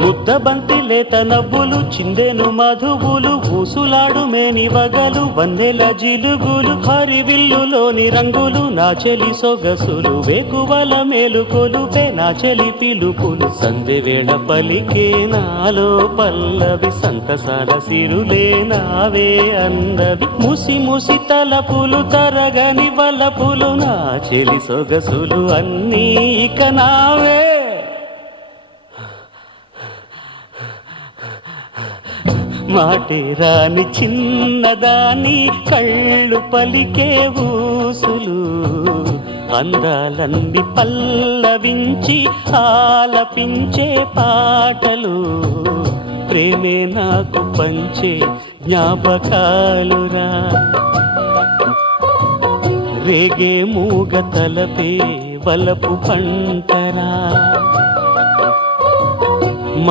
ముద్దబంతి లేత నవ్వులు చిందెను మధువులు ఊసులాడు మేని వగలు వందెల జిలుగులు హరివిల్లులోని రంగులు నా చెలి సొగసులు వేకువల మేలుకొలుపే నా చెలి పిలుపులు సందెవేళ పలికే నాలో పల్లవి సంతసాల సిరులే నావే అందవి ముసి ముసి తలపులు తరగని వలపులు నా చెలి సొగసులు అన్నీ ఇక నావే మాటే రాని చిన్నదాని కళ్ళు పలికే ఊసులు అందాలన్నీ పల్లవించి ఆలపించే పాటలు ప్రేమే నాకు పంచే జ్ఞాపకాలురా రేగే మూగ తలపే వలపు పంటరా